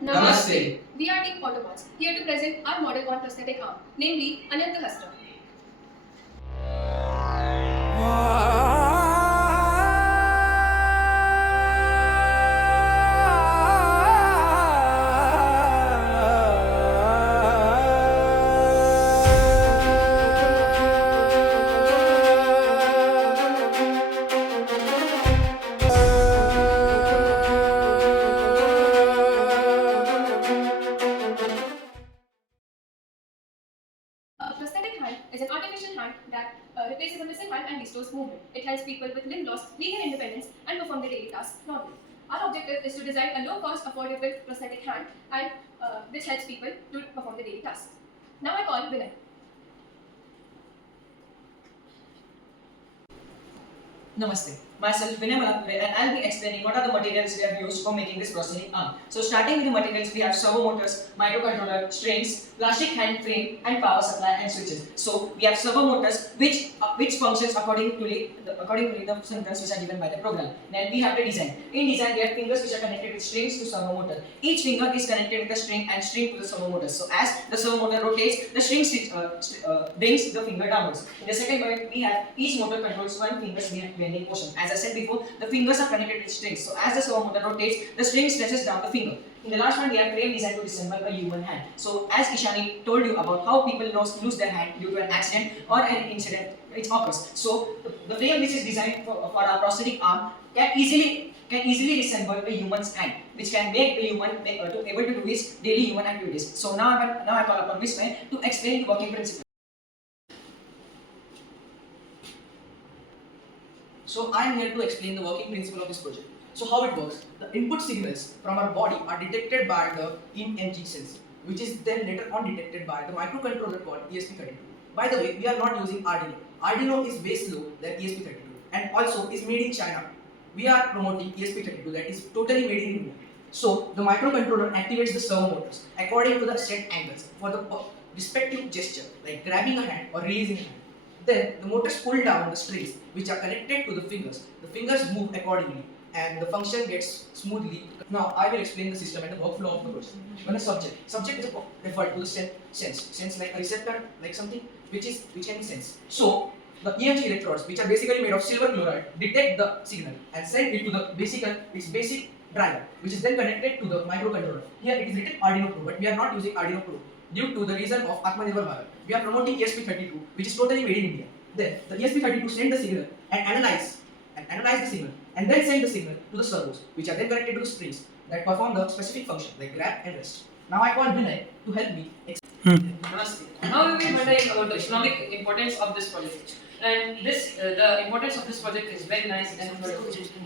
Namaste. We are Team Autobots, here to present our model on prosthetic arm, namely Anant Hastra. A prosthetic hand is an artificial hand that replaces a missing hand and restores movement. It helps people with limb loss regain independence and perform their daily tasks normally. Our objective is to design a low-cost, affordable prosthetic hand, and which helps people to perform their daily tasks. Now I call Vinay. Namaste. Myself Vinay Malapure and I'll be explaining what are the materials we have used for making this prosthetic arm. So starting with the materials, we have servo motors, microcontroller, strings, plastic hand frame and power supply and switches. So we have servo motors which functions according to the symptoms which are given by the program. Then we have the design. In design we have fingers which are connected with strings to servo motor. Each finger is connected with a string and string to the servo motor. So as the servo motor rotates, the string brings the finger downwards. In the second point, we have each motor controls one finger's bending motion. As I said before, the fingers are connected with strings. So as the servo motor rotates, the string stretches down the finger. In the last one, we have frame designed to resemble a human hand. So as Ishani told you about how people lose their hand due to an accident or an incident which occurs. So the frame which is designed for our prosthetic arm can easily resemble a human's hand, which can make the human able to do his daily human activities. So now I call upon Vismay to explain the working principle. So I am here to explain the working principle of this project. So how it works, the input signals from our body are detected by the EMG sensor, which is then later on detected by the microcontroller called ESP32. By the way, we are not using Arduino. Arduino is way slow than ESP32 and also is made in China. We are promoting ESP32 that is totally made in India. So the microcontroller activates the servo motors according to the set angles for the respective gesture, like grabbing a hand or releasing a hand. Then the motors pull down the strings which are connected to the fingers. The fingers move accordingly and the function gets smoothly. Now I will explain the system and the workflow of the process. When a subject is referred to the sense like a receptor, like something which can be sensed. So the EMG electrodes, which are basically made of silver chloride, detect the signal and send it to the basic driver, which is then connected to the microcontroller. Here it is written Arduino Pro, but we are not using Arduino Pro due to the reason of Atmanirbhar Bharat. We are promoting ESP32, which is totally made in India. Then the ESP32 send the signal and analyze the signal and then send the signal to the servos, which are then connected to the springs that perform the specific function like grab and rest. Now I call Vinay to help me explain. Namaste. Now we will be wondering about the economic importance of this project. And the importance of this project is very nice and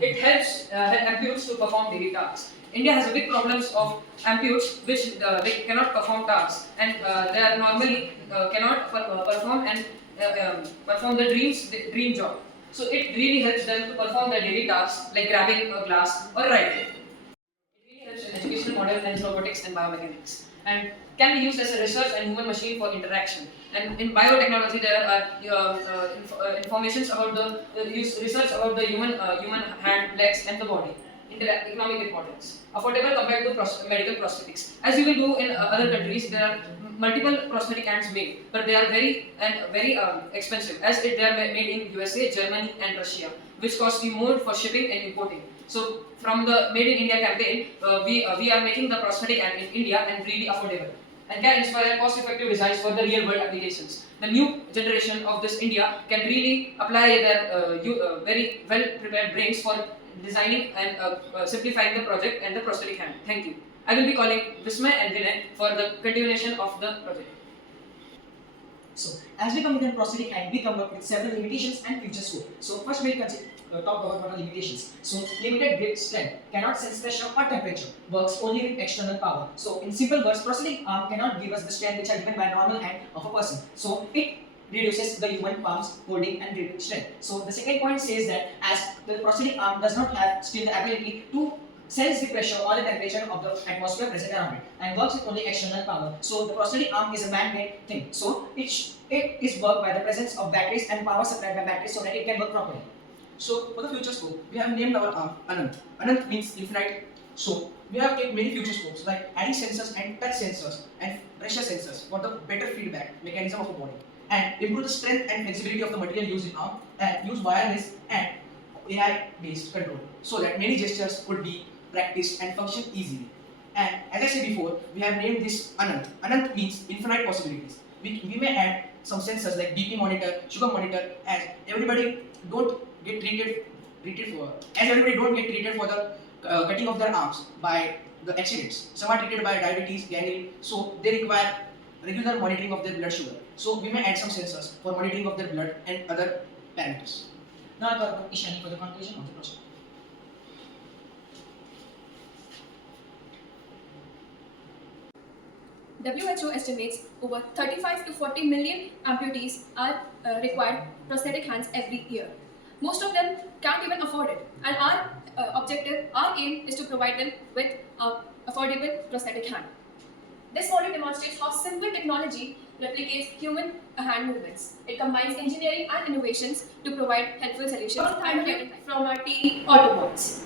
it helps amputes to perform daily tasks. India has a big problems of amputes which they cannot perform tasks and they are normally cannot perform and perform the dream job. So it really helps them to perform their daily tasks like grabbing a glass or writing. It really helps in educational model and robotics and biomechanics and can be used as a research and human machine for interaction. And in biotechnology, there are informations about the research about the human hand, legs, and the body. Economic importance. Affordable compared to medical prosthetics. As you will do in other countries, there are multiple prosthetic hands made, but they are very expensive. As they are made in USA, Germany, and Russia, which cost you more for shipping and importing. So from the Made in India campaign, we are making the prosthetic hand in India and really affordable, and can inspire cost-effective designs for the real-world applications. The new generation of this India can really apply their very well-prepared brains for designing and simplifying the project and the prosthetic hand. Thank you. I will be calling Vismay and Vinay for the continuation of the project. So as we come with a prosthetic hand, we come up with several limitations and futures too. So first we'll talk about what are limitations. So limited grip strength, cannot sense pressure or temperature, works only with external power. So in simple words, prosthetic arm cannot give us the strength which are given by normal hand of a person. So it reduces the human palms holding and gripping strength. So the second point says that as the prosthetic arm does not have still the ability to sense the pressure or the temperature of the atmosphere present around it and works with only external power. So the prosthetic arm is a man-made thing. So it is worked by the presence of batteries and power supplied by batteries so that it can work properly. So for the future scope, we have named our arm Anant. Anant means infinite. So we have taken many future scopes like adding sensors and touch sensors and pressure sensors for the better feedback mechanism of the body, and improve the strength and flexibility of the material used in arm, and use wireless and AI based control so that many gestures could be practiced and function easily. And as I said before, we have named this Anant. Anant means infinite possibilities. We may add some sensors like BP monitor, sugar monitor, as everybody don't get treated for the cutting of their arms by the accidents. Some are treated by diabetes, gangrene, so they require regular monitoring of their blood sugar. So we may add some sensors for monitoring of their blood and other parameters. Now I call upon Ishani for the conclusion of the project. WHO estimates over 35 to 40 million amputees are required prosthetic hands every year. Most of them can't even afford it, and our aim is to provide them with affordable prosthetic hand. This model demonstrates how simple technology replicates human hand movements. It combines engineering and innovations to provide helpful solutions. Thank you from our team Autobots.